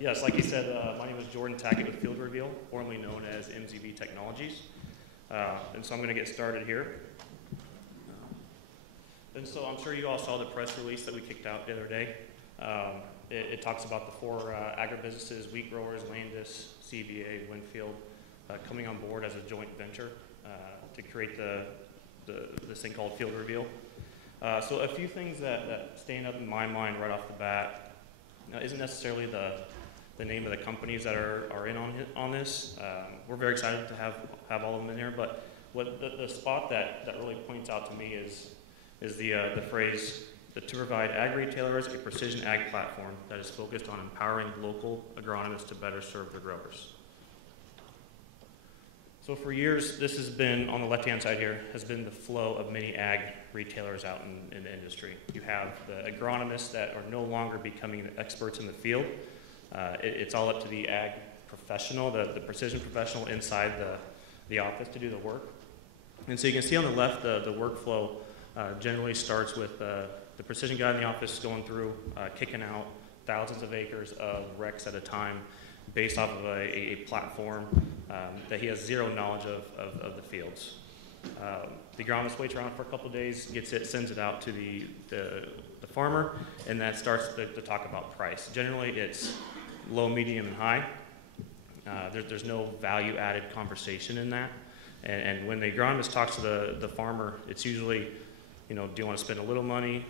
Yes, like you said, my name is Jordan Tackett with FieldReveal, formerly known as MZB Technologies. And so I'm going to get started here. And so I'm sure you all saw the press release that we kicked out the other day. It talks about the four agribusinesses, wheat growers, Landis, CBA, Winfield, coming on board as a joint venture to create this thing called FieldReveal. So a few things that stand up in my mind right off the bat isn't necessarily the name of the companies that are in on this. We're very excited to have all of them in here, but what the spot that really points out to me is the phrase that to provide ag retailers a precision ag platform that is focused on empowering local agronomists to better serve their growers. So for years, this has been, on the left-hand side here, has been the flow of many ag retailers out in the industry. You have the agronomists that are no longer becoming the experts in the field. It's all up to the ag professional, the precision professional inside the office to do the work. And so you can see on the left, the workflow generally starts with the precision guy in the office going through, kicking out thousands of acres of recs at a time based off of a platform that he has zero knowledge of the fields. The agronomist waits around for a couple of days, gets it, sends it out to the farmer, and that starts to talk about price. Generally, it's low, medium, and high. There's no value-added conversation in that. And when the agronomist talks to the farmer, it's usually, do you want to spend a little money,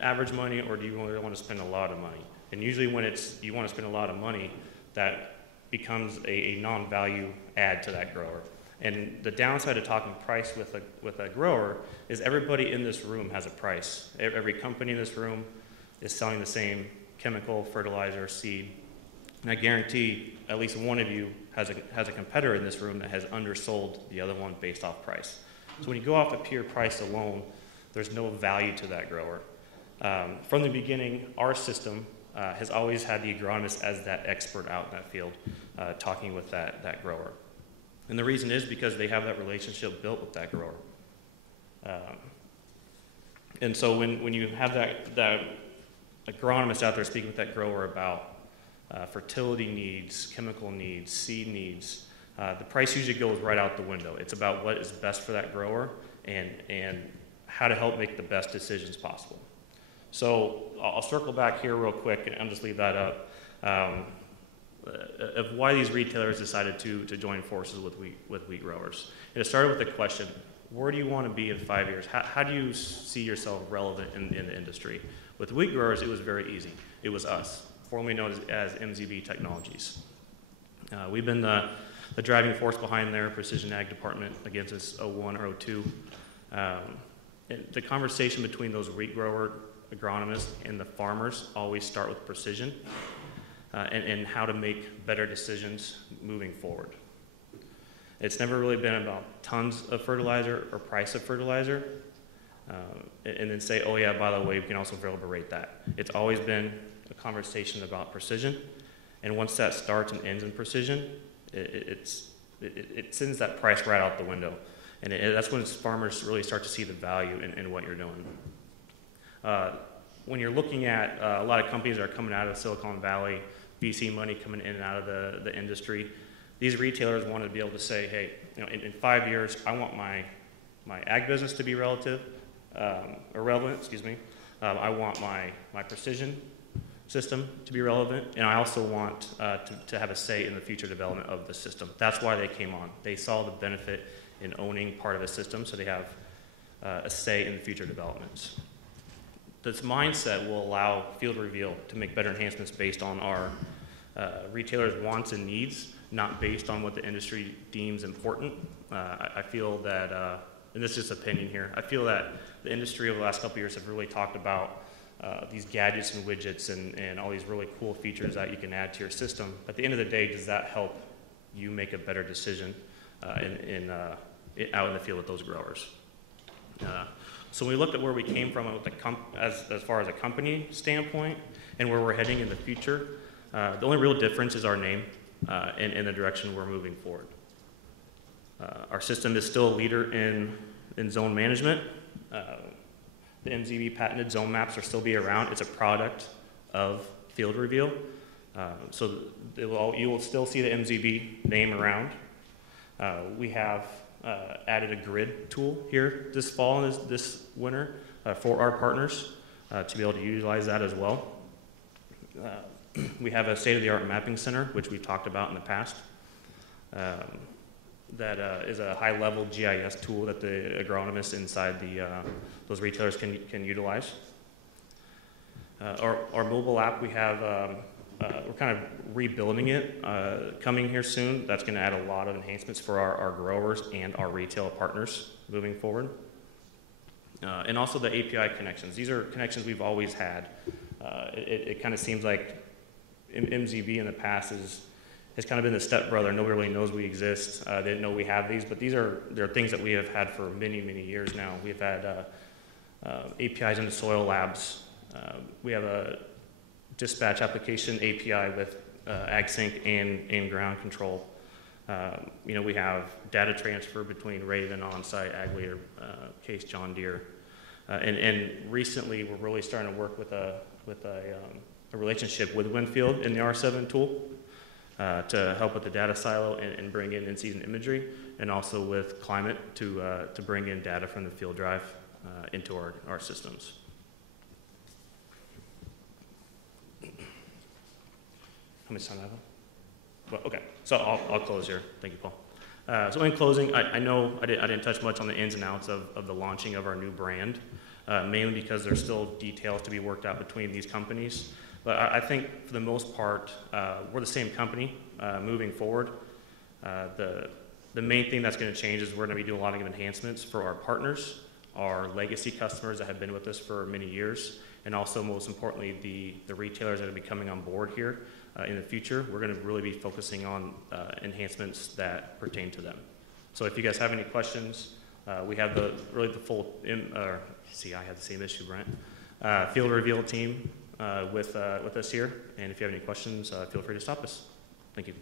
average money, or do you really want to spend a lot of money? And usually when you want to spend a lot of money, that becomes a non-value add to that grower. And the downside of talking price with a grower is everybody in this room has a price. Every company in this room is selling the same chemical, fertilizer, seed. And I guarantee at least one of you has a competitor in this room that has undersold the other one based off price. So when you go off the pure price alone, there's no value to that grower. From the beginning, our system has always had the agronomist as that expert out in that field, talking with that grower. And the reason is because they have that relationship built with that grower. And so when you have that agronomist out there speaking with that grower about fertility needs, chemical needs, seed needs, the price usually goes right out the window. It's about what is best for that grower and how to help make the best decisions possible. So I'll circle back here real quick and I'll just leave that up. Of why these retailers decided to join forces with wheat growers. And it started with the question, where do you want to be in 5 years? How do you see yourself relevant in the industry? With wheat growers, it was very easy. It was us, formerly known as MZB Technologies. We've been the driving force behind their precision ag department again since 01 or 02. The conversation between those wheat grower agronomists and the farmers always start with precision and how to make better decisions moving forward. It's never really been about tons of fertilizer or price of fertilizer and then say, oh yeah, by the way, we can also variable rate that. It's always been a conversation about precision, and once that starts and ends in precision, it sends that price right out the window. And that's when farmers really start to see the value in what you're doing. When you're looking at a lot of companies that are coming out of Silicon Valley, VC money coming in and out of the industry, these retailers want to be able to say, hey, in 5 years, I want my ag business to be relevant. I want my precision system to be relevant, and I also want to have a say in the future development of the system. That's why they came on. They saw the benefit in owning part of a system, so they have a say in the future developments. This mindset will allow FieldReveal to make better enhancements based on our retailers' wants and needs, not based on what the industry deems important. I feel that, and this is just opinion here, I feel that the industry over the last couple of years have really talked about these gadgets and widgets and all these really cool features that you can add to your system. At the end of the day, does that help you make a better decision out in the field with those growers? So when we looked at where we came from with as far as a company standpoint and where we're heading in the future, the only real difference is our name and the direction we're moving forward. Our system is still a leader in zone management. The MZB patented zone maps will still be around. It's a product of FieldReveal. So you will still see the MZB name around. We have added a grid tool here this fall and this winter for our partners to be able to utilize that as well. We have a state-of-the-art mapping center, which we've talked about in the past. That is a high-level GIS tool that the agronomists inside those retailers can utilize. Our mobile app, we have, we're kind of rebuilding it, coming here soon. That's going to add a lot of enhancements for our growers and our retail partners moving forward. And also the API connections. These are connections we've always had. It kind of seems like MZB in the past has kind of been the stepbrother. Nobody really knows we exist. They didn't know we have these, but they're things that we have had for many, many years now. We've had APIs into soil labs. We have a dispatch application API with AgSync and ground control. We have data transfer between Raven, Onsite, Ag Leader, Case John Deere. And recently we're really starting to work with a relationship with Winfield in the R7 tool to help with the data silo and bring in in-season imagery, and also with climate to bring in data from the field drive into our systems. How much time do I have? Well, okay, so I'll close here. Thank you, Paul. So in closing, I know I didn't touch much on the ins and outs of the launching of our new brand, mainly because there's still details to be worked out between these companies. But I think for the most part, we're the same company moving forward. The main thing that's going to change is we're going to be doing a lot of enhancements for our partners, our legacy customers that have been with us for many years, and also most importantly, the retailers that are coming on board here in the future. We're going to really be focusing on enhancements that pertain to them. So if you guys have any questions, we have the full, see, I had the same issue, Brent. FieldReveal team with us here, and if you have any questions, feel free to stop us. Thank you.